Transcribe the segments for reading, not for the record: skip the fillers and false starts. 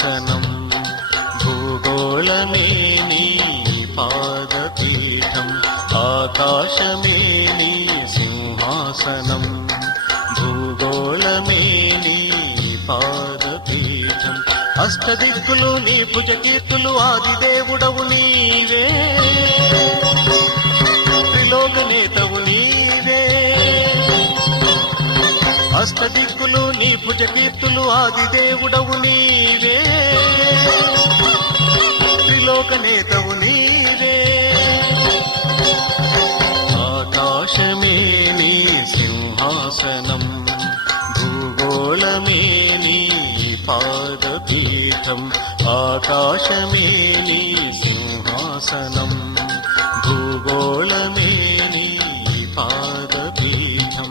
సింహాసనం భూగోళమే నీ పాదపీఠం ఆకాశమే నీ సింహాసనం భూగోళమే నీ పాదపీఠం అష్టదిక్కులు నీ భుజకీర్తులు ఆదిదేవుడవు నీవే త్రిలోకనేతవు నీవే అష్టదిక్కులు నీ భుజకీర్తులు ఆదిదేవుడవు నీవే త్రిలోకనేతవు నీవే ఆకాశమే నీ సింహాసనం భూగోళమే నీ పాదపీఠం ఆకాశమే నీ సింహాసనం భూగోళమే నీ పాదపీఠం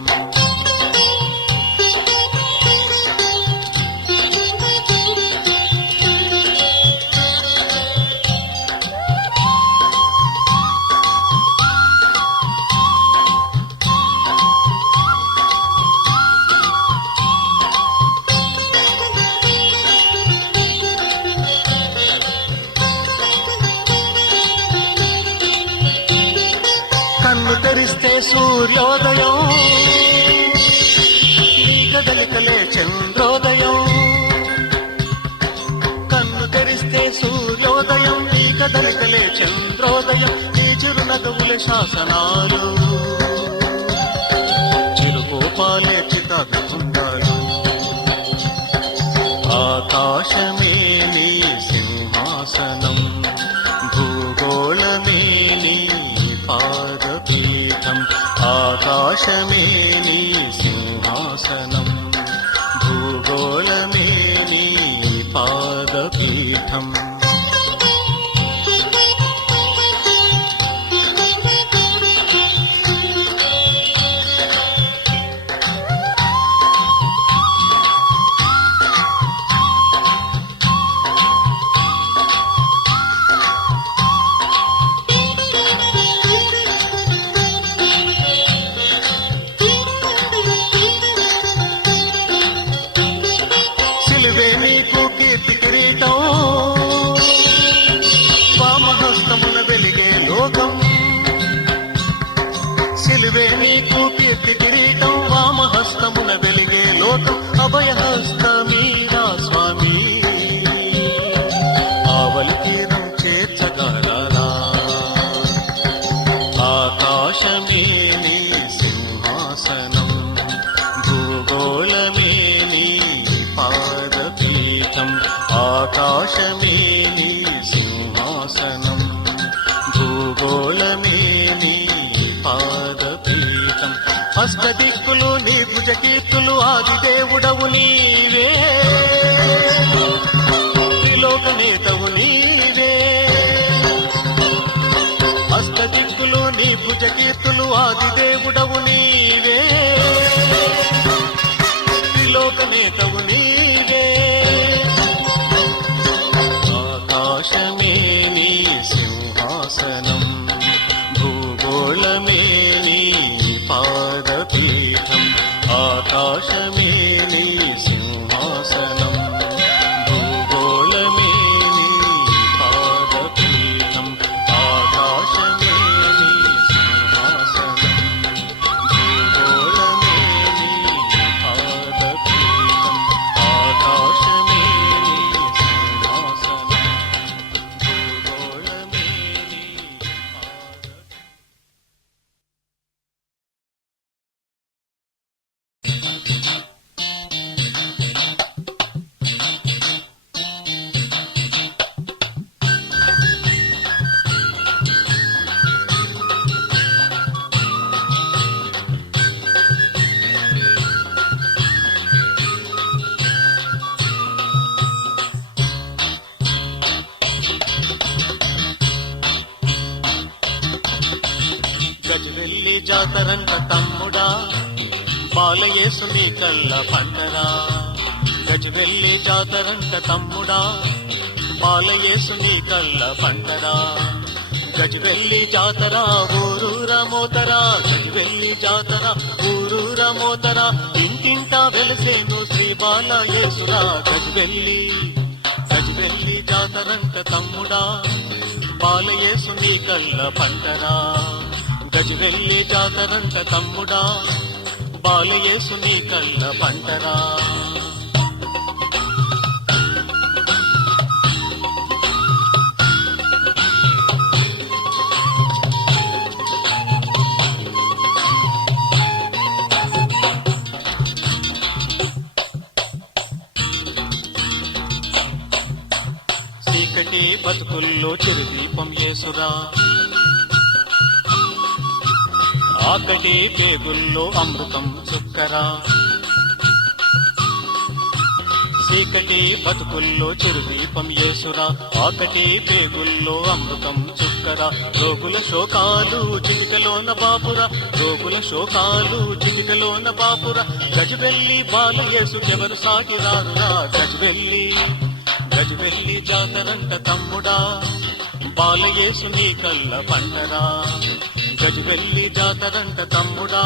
కన్ను తెరిస్తే సూర్యోదయం నీ కదలికలే చంద్రోదయం కన్ను తెరిస్తే సూర్యోదయం నీ కదలికలే చంద్రోదయం నీ చిరునగవుల శాసనాలు చిరుకోపాలే చితాభిందాలు ఆకాశమే నీ సింహాసనం భూగోళమే నీ పాదపీఠం ఆకాశమే నీ సింహాసనం భూగోళమే నీ పాదపీఠం సిలువే నీకు కీర్తి కిరీటం వామహస్తమున వెలిగే లోకం అభయహస్తమీరా స్వామి ఆవలి తీరం చేర్చగలరా ఆకాశమే నీ సింహాసనం భూగోళమే నీ పాదపీఠం ఆకాశమే నీ సింహాసనం భూగోళమే నీ పాదపీఠం అష్టదిక్కులు నీ భుజకీర్తులు ఆదిదేవుడవు నీవే త్రిలోకనేతవు నీవే అష్టదిక్కులు నీ భుజకీర్తులు ఆదిదేవుడవు నీవే త్రిలోకనేతవు నీవే ఆకాశమే నీ సింహాసనం భూగోళమే నీ పాదపీఠం ఆకాశమే నీ సింహాసనం భూగోళమే నీ పాదపీఠం ఆకాశమే నీ సింహాసనం భూగోళమే నీ పాదపీఠం ఆకాశమే నీ సింహాసనం భూగోళమే నీ గజవెల్లి జాతరంట తమ్ముడా బాలయేసుని కళ్ళ పండరా గజవెల్లి జాతరంట తమ్ముడా బాలయేసుని కళ్ళ పండరా గజవెల్లి జాతర ఊరూర మోతరా గజవెల్లి జాతర ఊరూర మోతరా ఇంటింటా వెలసేను శ్రీ బాలయేసురా గజవెల్లి జాతరంట తమ్ముడా బాలయేసు నీ కళ్ళ పంటరా గజవెల్లి జాతరంట తమ్ముడా బాలయేసు నీ కళ్ళ పంటరా చీకటి బతుకుల్లో చిరుదీపం యేసురా ఆకటి పేగుల్లో అమృతం చుక్కరా చీకటి బతుకుల్లో చిరుదీపం యేసురా ఆకటి పేగుల్లో అమృతం చుక్కరా రోగుల శోకాలు చిటికలోన బాపురా రోగుల శోకాలు చిటికలోన బాపురా గజవెల్లి బాలయేసుకెవరు సాటి రారురా గజవెల్లి జాతరంట తమ్ముడా బాలయేసు నీ కళ్ళ పంటరా గజవెల్లి జాతరంట తమ్ముడా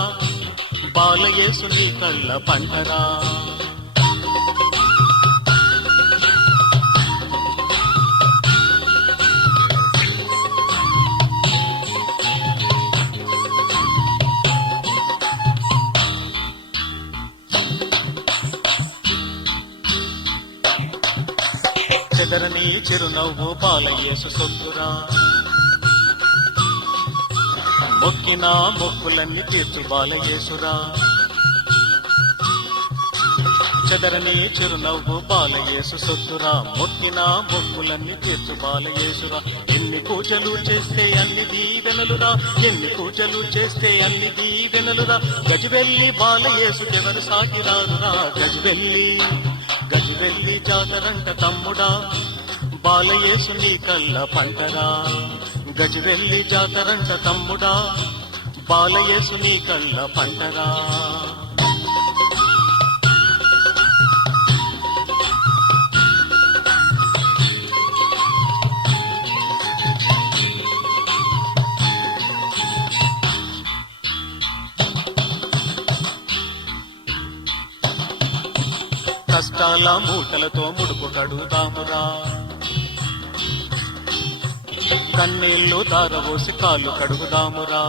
బాలయేసు నీ కళ్ళ పంటరా చెదరని చిరునవ్వు బాలయేసు సొత్తురా మొక్కిన మొక్కులన్నీ తీర్చు బాలయేసురా చెదరని చిరునవ్వు బాలయేసు సొత్తురా మొక్కిన మొక్కులన్నీ తీర్చు బాలయేసురా ఎన్ని పూజలు చేస్తే అన్ని దీవెనలురా ఎన్ని పూజలు చేస్తే అన్ని దీవెనలురా గజవెల్లి బాలయేసుకెవరు సాటి రారురా గజవెల్లి జాతరంట తమ్ముడా బాలయేసు నీ కళ్ళ పంటరా గజవెల్లి జాతరంట తమ్ముడా బాలయేసు నీ కళ్ళ పంటరా కష్టాల మూటలతో ముడుపు కడుగుదామురా కన్నీళ్లు దారవోసి కాళ్ళు కడుగుదామురా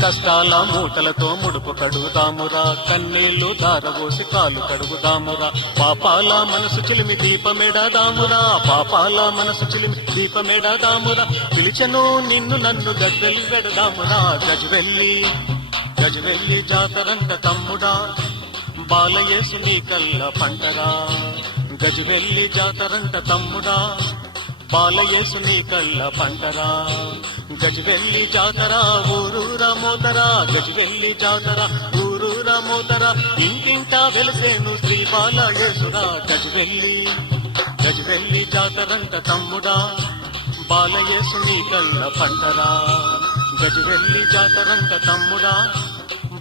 కష్టాల మూటలతో ముడుపు కడుగుదామురా కన్నీళ్లు దారవోసి కాళ్ళు కడుగుదామురా పాపాల మనసు చిలిమి దీపమెడదామురా పాపాల మనసు చిలిమి దీపమెడదామురా పిలిచెను నిన్ను నన్ను గజ్వెల్లి వెడదామురా గజవెల్లి జాతరంట తమ్ముడా బాలయేసు నీ కళ్ళ పంటరా గజవెల్లి జాతరంట తమ్ముడా బాలయేసు నీ కళ్ళ పంటరా గజవెల్లి జాతర ఊరూరా మోతరా గజవెల్లి జాతర ఊరూరా మోతరా ఇంటింటా వెలిసేను శ్రీ బాలయేసురా గజవెల్లి జాతరంట తమ్ముడా బాలయేసు నీ కళ్ళ పంటరా గజవెల్లి జాతరంట తమ్ముడా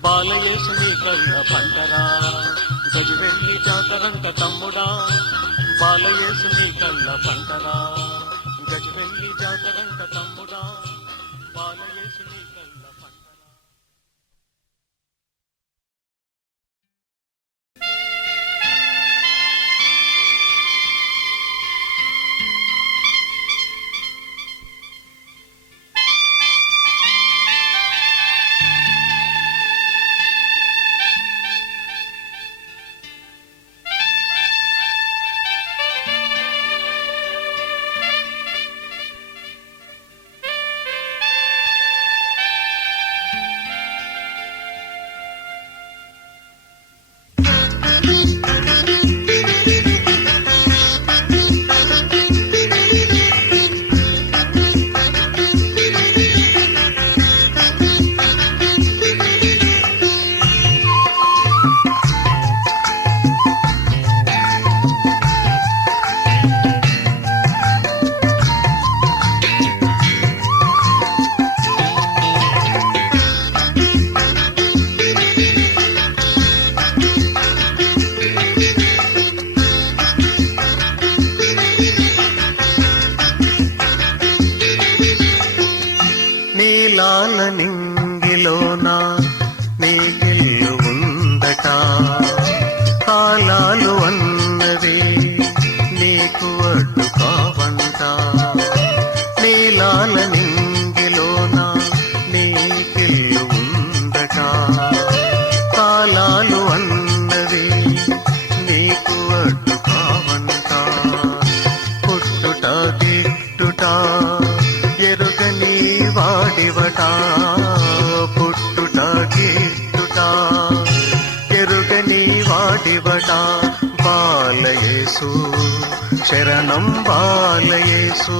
బాలయేసు నీ కళ్ళ పంటరా గజవెల్లి జాతరంట తమ్ముడా బాలయేసు నీ కళ్ళ పంటరా గజవెల్లి జాతరంట తమ్ముడా బాలయేసు నీ కళ్ళ పంటరా నీలాల నింగిలోన నీగిల్లు ఉందట కాలాలు అన్నవి బాలయేసు శరణం బాలయేసు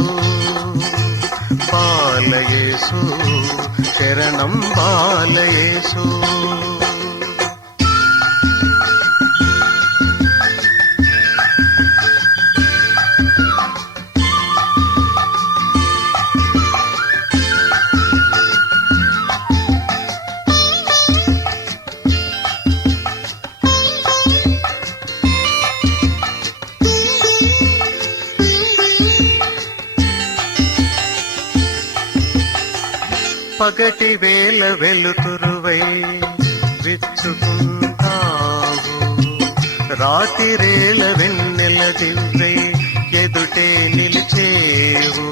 బాలయేసు శరణం బాలయేసు. పగటి వేళ వెలుతురువై విచ్చుకుంటావు, రాతిరేళ వెన్నెల దివ్వై ఎదుటే నిలిచేవు.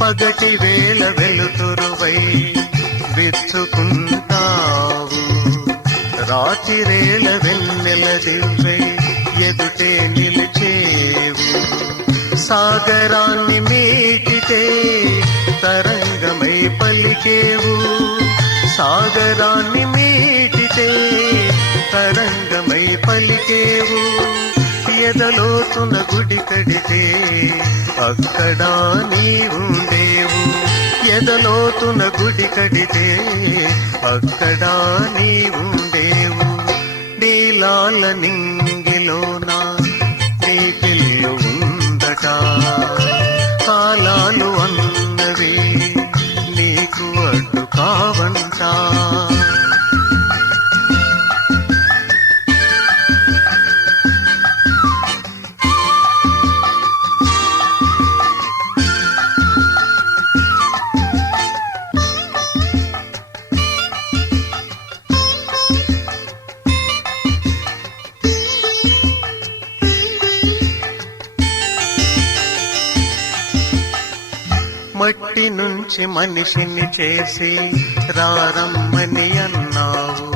పగటి వేళ వెలుతురువై విచ్చుకుంటావు, రాతిరేళ వెన్నెల దివ్వై ఎదుటే నిలిచేవు. సాగరాన్ని మీటితే తరంగమై పలికేవు, సాగరాన్ని మీటితే తరంగమై పలికేవు. ఎదలోతున గుడి కడితే అక్కడ నీవుండేవు, ఎదలోతున గుడి కడితే అక్కడ నీవుండేవు. నీలాల నింగిలోన నీ పిల్లు ఉందట, కాలాలు అన్నవి నీకు అడ్డు కావంటా. మట్టి నుంచి మనిషిని చేసి రారమ్మని అన్నావు,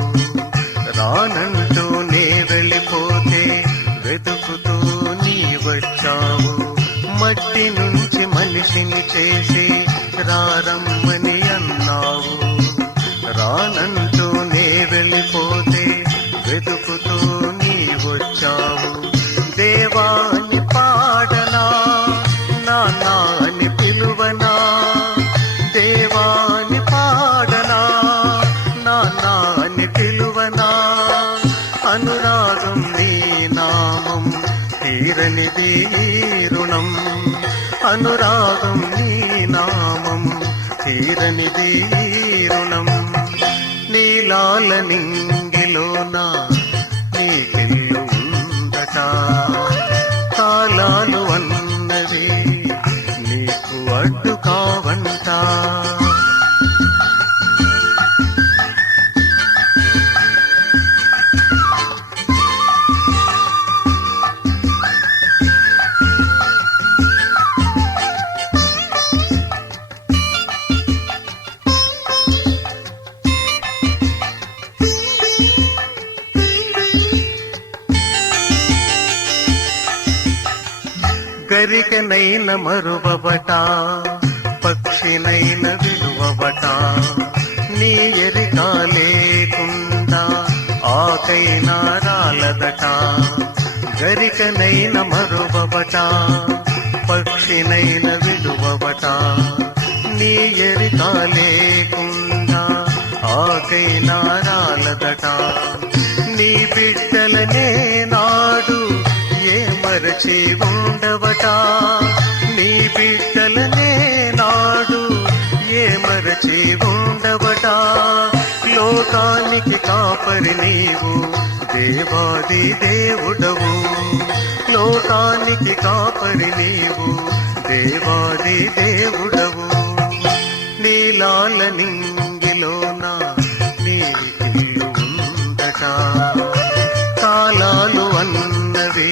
రానంటూ నే వెళ్ళిపోతే వెతుకుతూ నీ వచ్చావు. మట్టి నుంచి మనిషిని చేసి రారమ్మని అన్నావు, రానంటూ నే వెళ్ళిపోతే వెతుకుతూ నీ వచ్చావు. దేవాని పాడనా నాన్ని పిలువనా, దేవాని పాడనా నాన్ని పిలువనా. అనురాగం నీ నామం తీరనిది రుణం, అనురాగం నీ నామం తీరనిది రుణం. నీలాల నింగిలోన నీ పిల్లు ఉందట, కాలాలు అన్నవి నీకు అడ్డు కావంటా. గరికనైన మరువబట, పక్షినైన విలువబట, నీ ఎరిక లేకుండా ఆకైనా రాలదట. గరికనైన మరువబట, పక్షినైన విలువబట, నీ ఎరిక లేకుండా ఆకైనా రాలదట. నీ బిడ్డలనే నాడు ఏ మరచి ఉండవట, నీ బిడ్డలనే నాడు ఏ మరచి ఉండవట. లోకానికి కాపరి నీవు దేవాది దేవుడవు, లోకానికి కాపరి నీవు దేవాది దేవుడవు. నీలాల నింగిలోన నీ ఇల్లు ఉందట, కాలాలు అన్నవి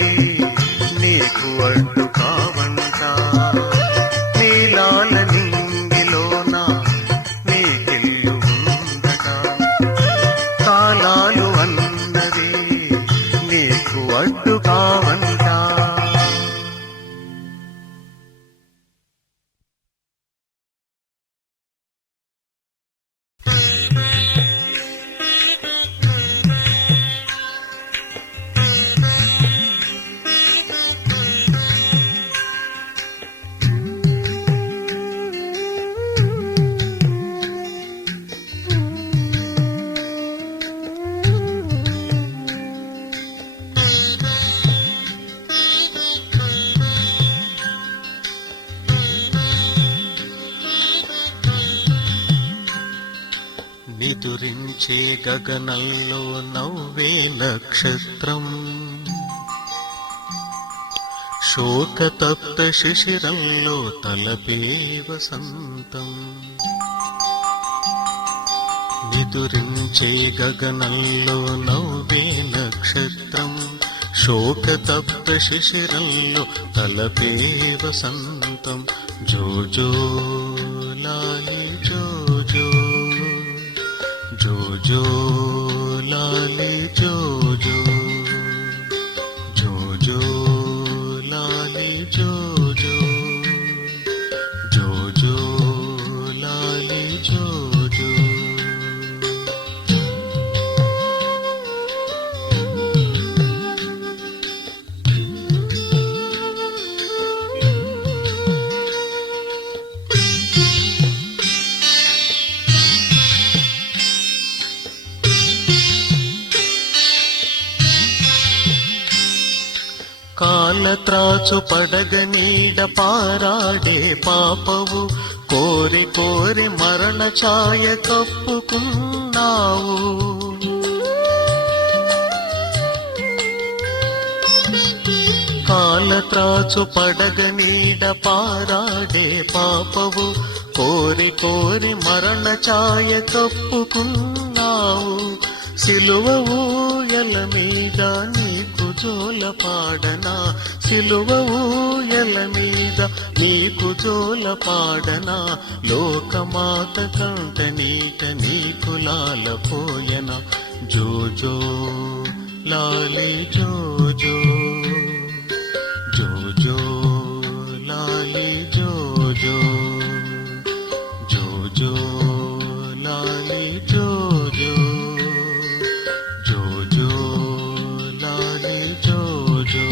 నీకు అడ్డు కావంటా. నీలాల నింగిలోన నీ ఇల్లు ఉందట, కాలాలు అన్నవి నీకు అడ్డు కావంటా. నిదురించే గగనంలో నవ్వే నక్షత్రం, శోకతప్త శిశిరంలో తలపే వసంతం. నిదురించే గగనంలో నవ్వే నక్షత్రం, శోకతప్త శిశిరంలో తలపే వసంతం. జోజో లాలి జోజో, జోజో లాలి జోజో, జోజో లాలి జోజో, జోజో లాలి జోజో. కాలత్రాచు పడగ నీడ పారాడే పాపవు, కోరి కోరి మరణ ఛాయ కప్పుకున్నావు. కాలత్రాచు పడగ నీడ పారాడే పాపవు, కోరి కోరి మరణ ఛాయ కప్పుకున్నావు. సిలువ ఊయల మీద నీకు జోల పాడనా, సిలువ ఊయల మీద నీకు జోల పాడనా. లోకమాత కంట నీట నీకు లాలపోయన. జోజో లాలి జోజో, జోజో లాలి జోజో, జోజో లాలి జోజో, జోజో లాలి జోజో.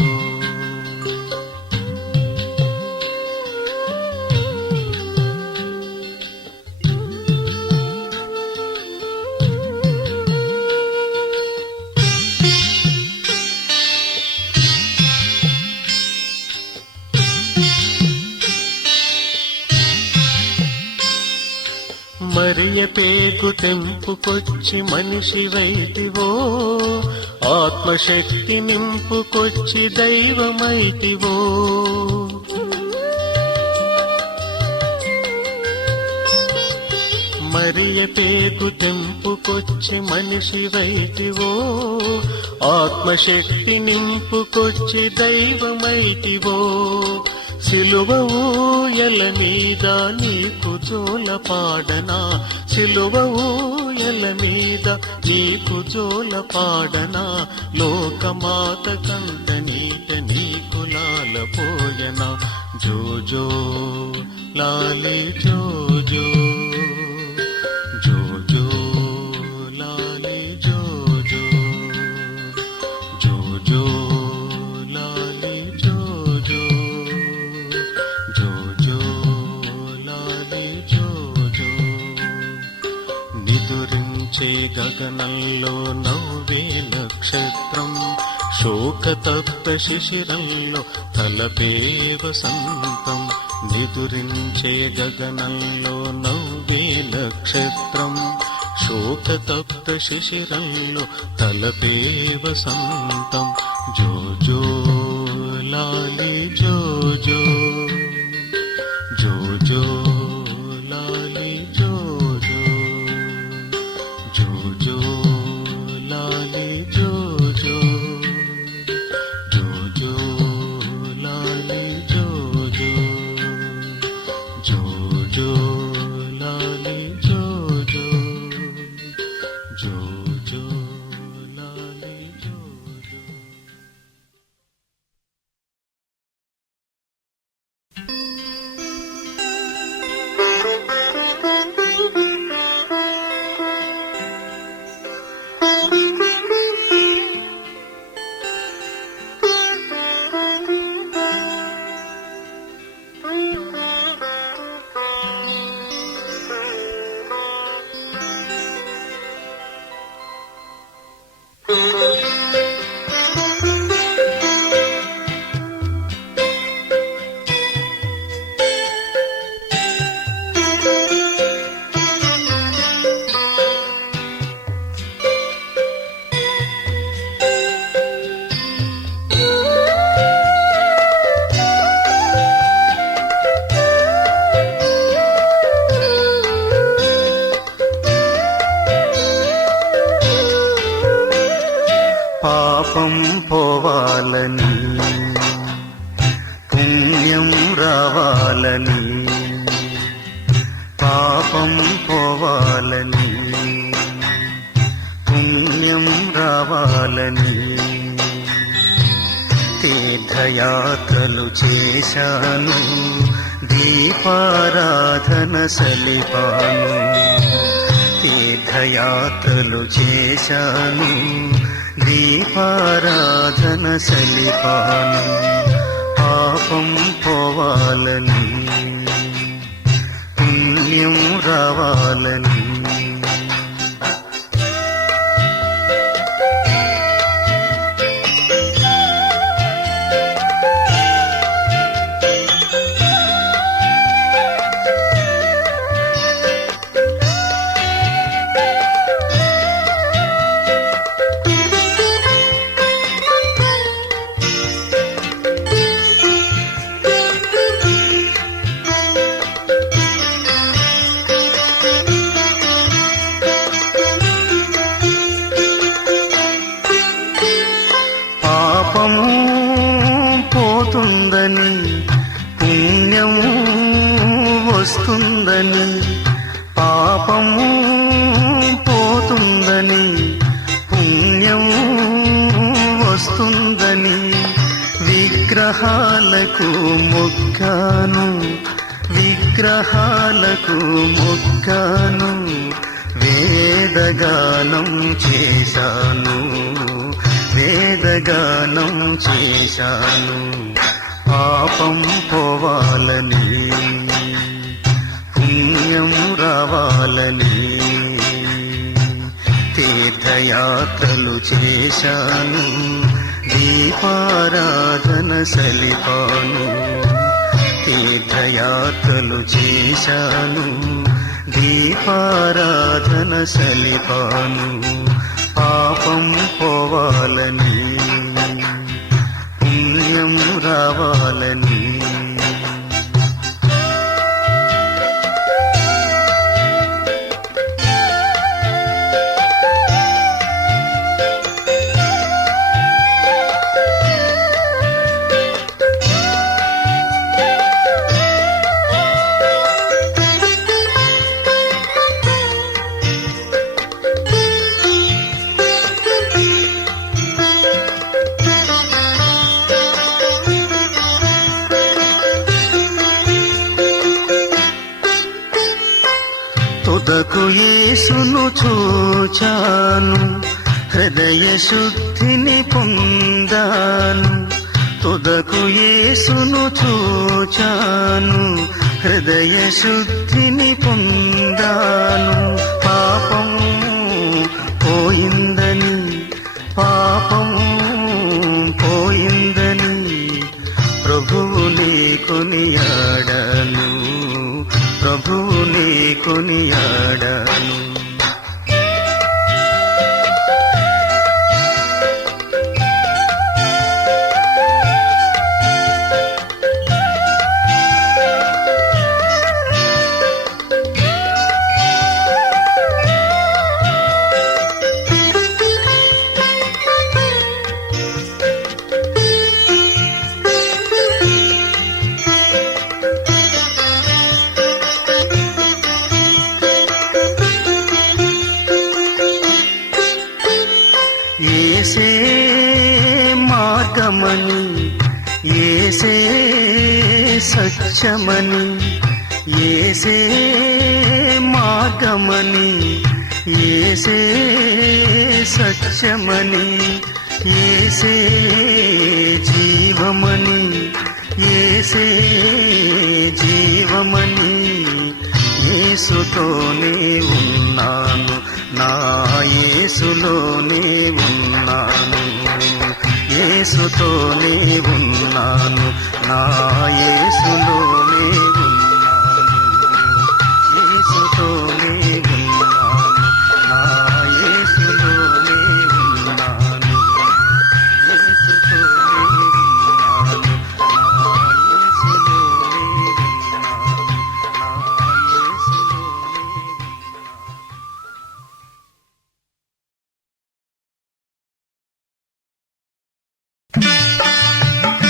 మరియ పేగు తెంపుకొచ్చి మనిషివైతివో, ఆత్మశక్తి నింపుకొచ్చి దైవమైతివో. మరియ పేగు తెంపుకొచ్చి మనిషివైతివో, ఆత్మశక్తి నింపుకొచ్చి దైవమైతివో. సిలువ ఊయల మీద నీకు జోల పాడనా, సిలువ ఊయల మీద నీకు జోల పాడనా. లోకమాత కంట నీట నీకు లాలపోయనా. జోజో లాలి జోజో, జోజో లాలి జోజో, జోజో లాలి జోజో, జోజో లాలి జోజో. నిదురించే గగనంలో నవ్వే నక్షత్రం, శోకతప్త శిశిరంలో తలపే వసంతం. నిదురించే గగనంలో నవ్వే నక్షత్రం, శోకతప్త శిశిరంలో తలపే వసంతం. జోజో లాలి జోజో, జోజో లాలి జోజో, జోజో లాలి జోజో, జోజో లాలి జోజో, జోజో లాలి జోజో, జోజో లాలి జోజో. తీర్థయాత్రలు చేశాను, దీపారాధన సలిపాను. తీర్థయాత్రలు చేశాను, దీపారాధన సలిపాను. పాపం పోవాలని, పుణ్యం రావాలని. పాపము పోతుందని, పుణ్యము వస్తుందని. పాపము పోతుందని, పుణ్యము వస్తుందని. విగ్రహాలకు మొక్కాను, విగ్రహాలకు మొక్కాను. వేదగానం చేశాను, వేదగానం చేశాను. పాపం పోవాలని, పుణ్యం రావాలని. తీర్థయాత్రలు చేశాను, దీపారాధన సలిపాను. తీర్థయాత్రలు చేశాను, దీపారాధన సలిపాను. పాపం పోవాలని, పుణ్యం రావాలని. తుదకు యేసును చూచాను, హృదయ శుద్ధిని పొందాను. తుదకు యేసును చూచాను, హృదయ శుద్ధిని పొందాను. పాపము పోయిందని, పాపము పోయిందని. ప్రభువుని కొనియాడాను, ప్రభువుని కొనియాడాను. ఏసే మార్గమని, ఏసే సత్యమని. ఏసే మార్గమని, ఏసే సత్యమని. ఏసే జీవమని, ఏసే జీవమని. యేసుతోనే ఉన్నాను, నా యేసులోనే ఉన్నాను. యేసుతోనే ఉన్నాను, నా యేసులోనే ఉన్నాను. యేసుతోనే ఉన్నాను, నా యేసులోనే ఉన్నాను. యేసుతోనే ఉన్నాను, నా యేసులోనే ఉన్నాను. నా యేసులోనే ఉన్నాను.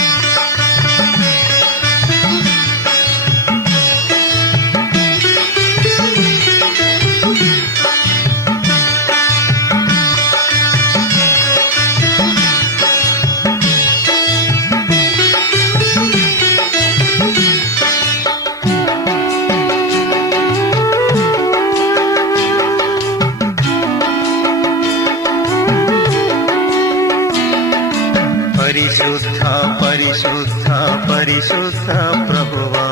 పరిశుద్ధ పరిశుద్ధ ప్రభువా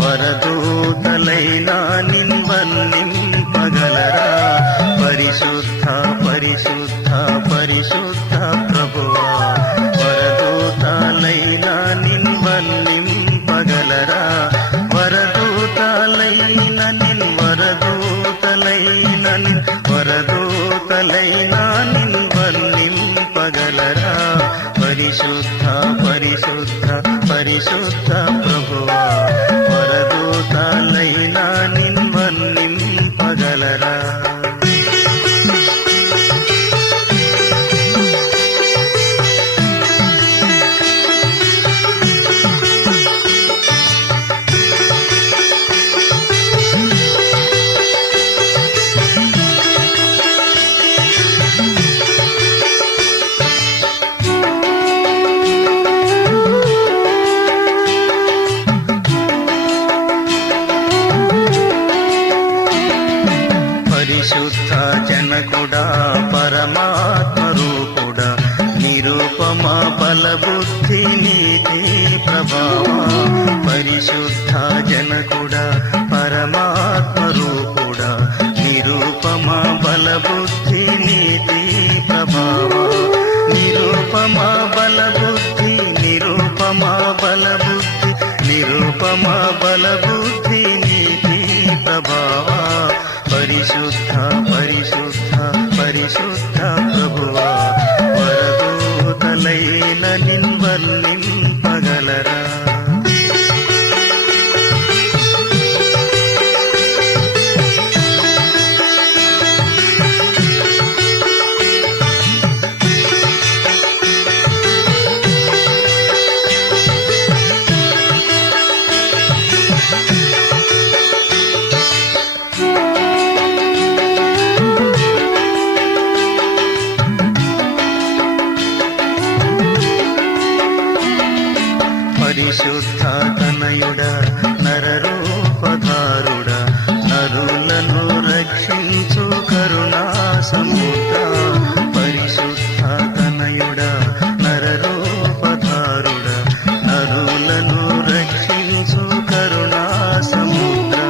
వరదూతలైనా నిన్వన్నింపగలరా పరిశుద్ధ పరిశుద్ధ పరిశుద్ధ ప్రభువా వరదూతలైనా నిన్వన్నింపగలరా వరదూతలైన వరదూతలైనా నిన్వన్నింపగలరా పరిశుద్ధ పరిశుద్ధ పరిశుద్ధ ప్రభువా వరదూతలైనా నిన్వన్నింపగలరా పరిశుద్ధ జనకుడా పరమాత్మ రూపుడా నిరూపమా బలబుద్ధి నీతి ప్రభావా పరిశుద్ధ జనకుడా పరమాత్మ రూపుడా నిరూపమా బలబుద్ధి నీతి ప్రభావా నిరూపమా బలబుద్ధి నిరూపమా బలబుద్ధి నిరూపమా బలబుద్ధి నీతి ప్రభావా పరిశుద్ధ పరిశుద్ధ పరిశుద్ధ ప్రభువా వరదూతలైన నిన్వన్నింపగలరా పరిశుద్ధ తనయుడ నరరూపధారుడ నరులను రక్షించు కరుణా సముద్ర పరిశుద్ధ తనయుడ నరరూపధారుడ నరులను రక్షించు కరుణా సముద్ర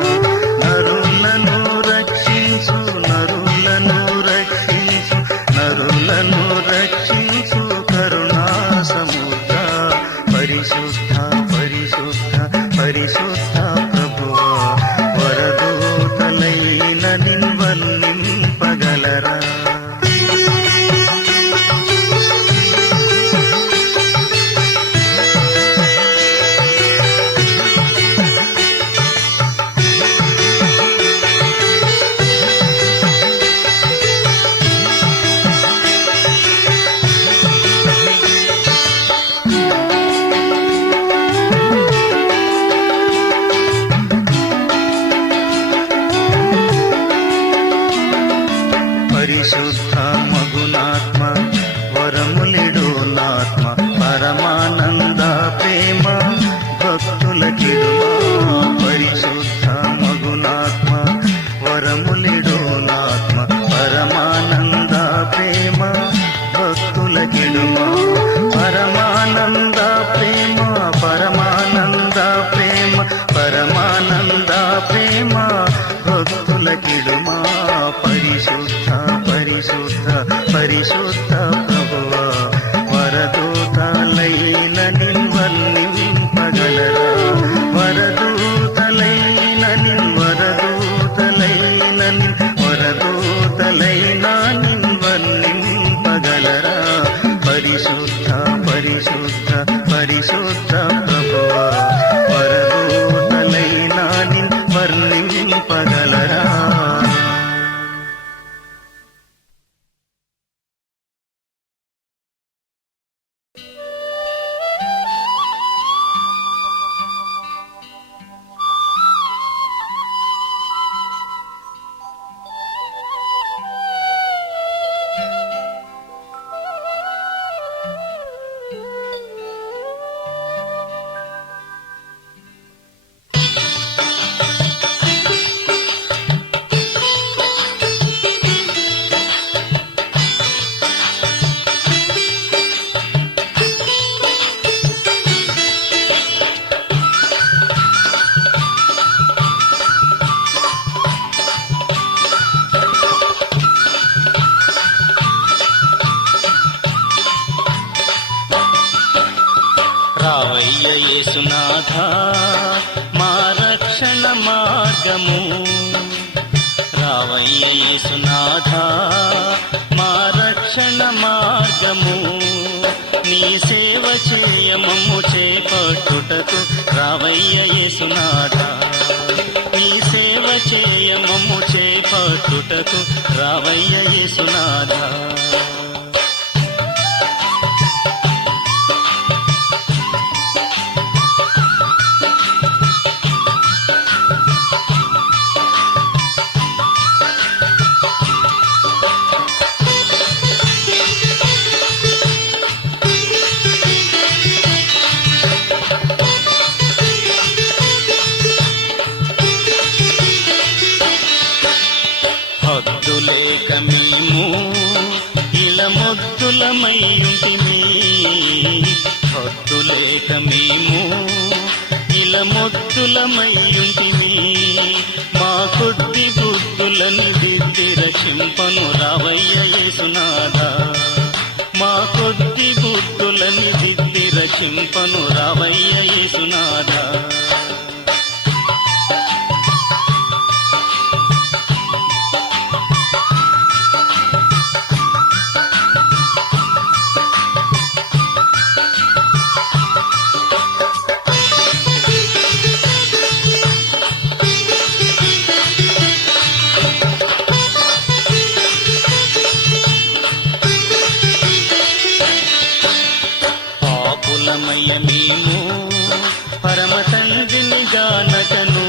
నరులను రక్షించు నరులను రక్షించు నరులను రక్షించు కరుణా సముద్ర పరిశుద్ధ పరిశుద్ధ పరిశుద్ధ ప్రభువా వరదూతలైన నిన్వన్నింపగలరా పరిశుద్ధ మగునాత్మ వరములిడు నాత్మ పరమానంద ప్రేమ భక్తుల కిడుమా పరిశుద్ధ మగునాత్మ వరములిడు నాత్మ పరమానంద ప్రేమ భక్తుల కిడుమా పరమానంద ప్రేమ పరమానంద ప్రేమ పరమానంద ప్రేమ భక్తుల కిడుమా పరిశుద్ధ పరిశుద్ధ పరిశుద్ధ ప్రభువా వరదూతలైన నిన్వన్నింపగలరా వరదూతలైన వరదూతలైన నిన్వన్నింపగలరా పరిశుద్ధ పరిశుద్ధ పరిశుద్ధ ప్రభువా వరదూతలైన నిన్వర్ణింపగలరా రావయ్య యేసునాథ మా రక్షణ మార్గము, రావయ్య యేసునాథ మా రక్షణ మార్గము, నీ సేవ చేయమమ్ము చేపట్టుటకు రావయ్య యేసునాథ, నీ సేవ చేయమమ్ము చేపట్టుటకు రావయ్య యేసునాథ. హద్దులేక మేము ఇలమొద్దులమయ్యుంటిమి, హద్దులేక మేము ఇలమొద్దులమయ్యుంటిమి, మా కొద్ది బుద్ధులను దిద్ది రక్షింపను రావయ్య యేసునాథ, మా కొద్ది బుద్ధులను దిద్ది రక్షింపను రావయ్య యేసునాథ. పాపులమయ్య మేము పరమ తండ్రిని గానకను,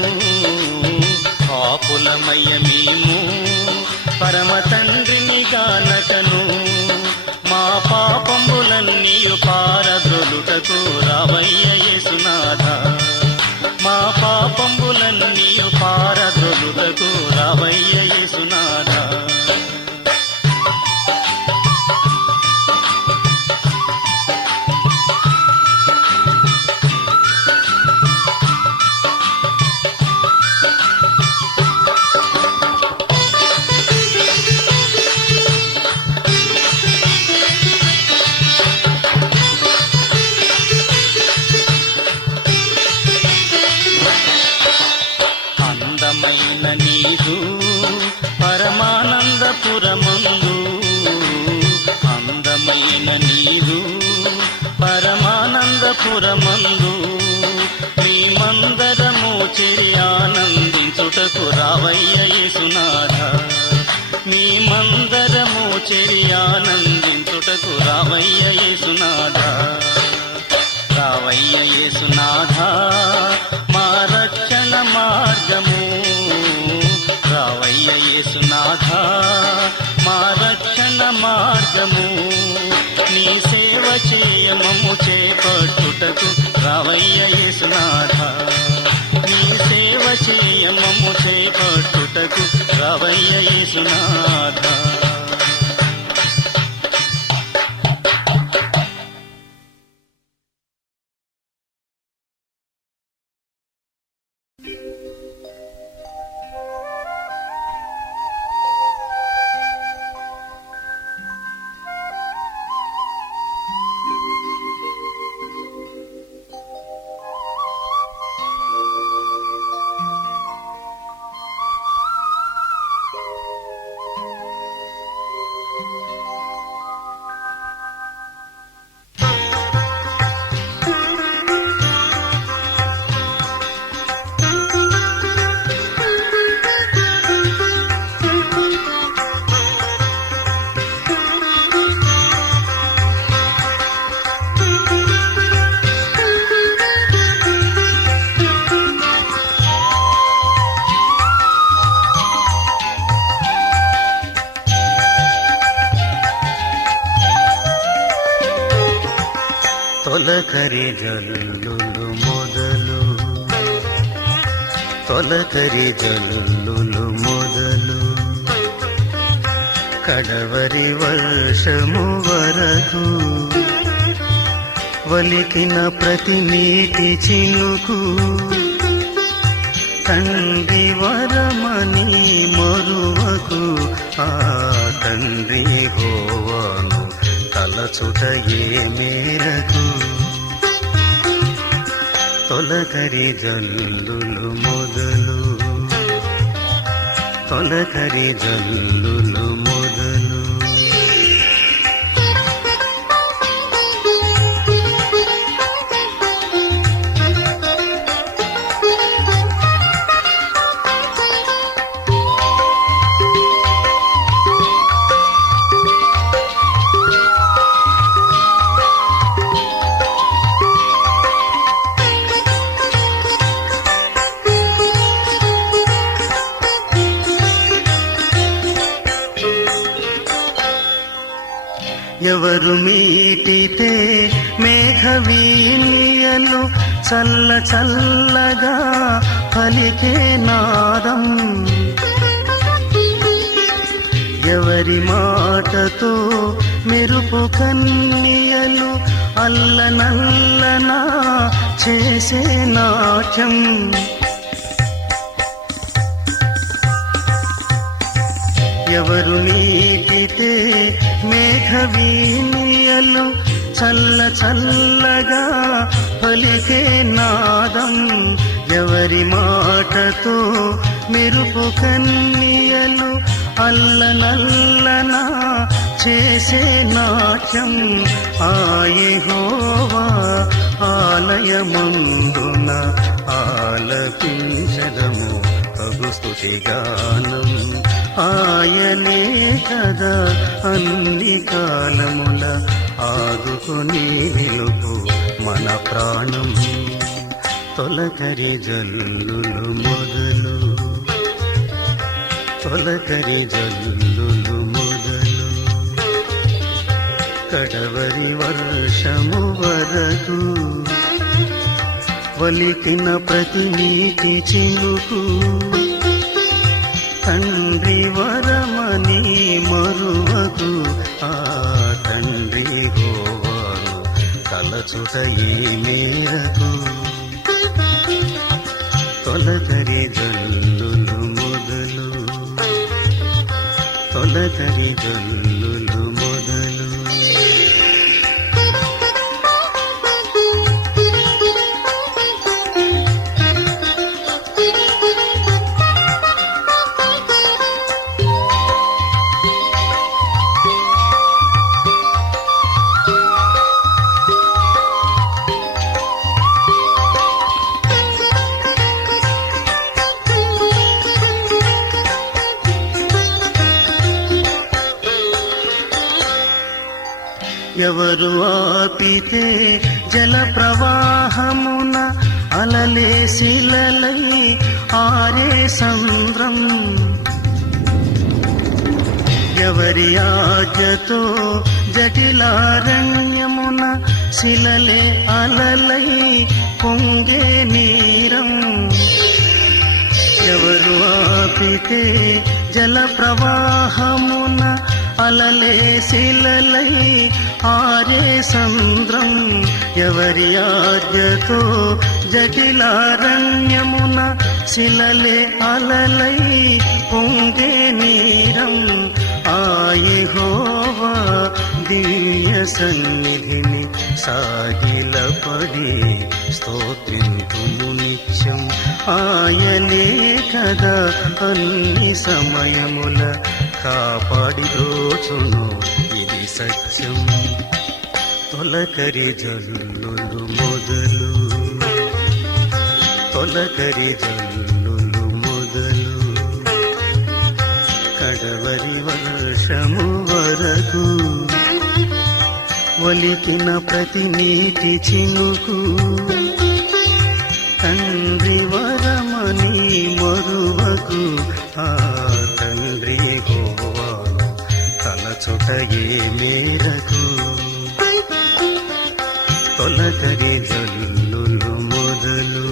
పాపులమయ్య మేము పరమ తండ్రిని గానకను, మా పాపములన్నీయు పారద్రోలుటకు రావయ్య యేసునాథ, మా పాపములన్నీయు పారద్రోలుటకు రావయ్య యేసునాథ. అందమైన నీదు పరమానందపురమందు, అందమైన నీదు పరమానందపురమందు, మేమందరము చేరి ఆనందించుటకు రావయ్య యేసునాథ, మేమందరము చేరి ఆనందించుటకు రావయ్య యేసునాథ, రావయ్య యేసునాథ మా రక్షణ మార్గము, రావయ్య యేసునాథ మా రక్షణ మార్గము, నీ సేవ చేయమమ్ము చేపట్టుటకు రావయ్య యేసునాథ, నీ సేవ చేయమమ్ము చేపట్టుటకు రావయ్య యేసునాథ. తొలకరి జల్లులు మొదలు, తొలకరి జల్లులు మొదలు, కడవరి వర్షము వరకు, వలికిన ప్రతి నీటి చినుకు, తండ్రి వరమని మరువకు, ఆ తండ్రి హోవాను తలచుట ఏ మేరకు, తొలకరి జల్లులు మొదలు, తొలకరి జల్లులు మొదలు. ఎవరు మీటితే మేఘవీణియలు చల్ల చల్లగా పలికే నాదం, ఎవరి మాటతో మెరుపు కన్నియలు అల్లనల్లనా చేసే నాట్యం. ఎవరు నీటితే మేఘవీణియలు చల్ల చల్లగా పలికే నాదం, ఎవరి మాటతో మెరుపు కన్నియలు అల్లనల్లనా చేసే నాట్యం. ఆ యెహోవా ఆలయమందున ఆలపించదము తగు స్తుతిగానం. ఆయనే కదా అన్ని కాలముల ఆదుకొని నిలుపు మన ప్రాణం. తొలకరి జల్లులు మొదలు, తొలకరి జల్లులు మొదలు, కడవరి వర్షము వరకు వలికిన ప్రతి నీటి చినుకు. తండ్రి వరమని మరువకు, ఆ తండ్రి హోవాను తలచుట ఈ మేరకు. తొలకరి జల్లులు మొదలు, తొలకరి జల్లులు మొదలు. ఎవరు ఆపితే జల ప్రవాహమున అలలే శిలలై ఆరే సంద్రం, ఎవరి ఆజ్ఞతో జటిలారణ్యమున శిలలే అలలై పొంగే నీరం. ఎవరు ఆపితే జల ప్రవాహమున అలలే శిలలై ఆరే సంద్రం, ఎవరి ఆజ్ఞతో జటిలారణ్యమున శిలలే అలలై పొంగే నీరం. ఆ యెహోవా దివ్య సన్నిధిని సాగిలపడి స్తోత్రింతుము నిత్యం. ఆయనే కదా అన్ని సమయముల కాపాడి దోచును ఇది సత్యం. తొలకరి జల్లులు మొదలు, తొలకరి జల్లులు మొదలు, కడవరి వర్షము వరకు వలికిన ప్రతి నీటి చినుకు. తండ్రి వరమని మరువకు, ఆ తండ్రి హోవాను తలచుట ఏ మేరకు. తొలకరి జల్లులు మొదలు,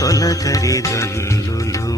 తొలకరి జల్లులు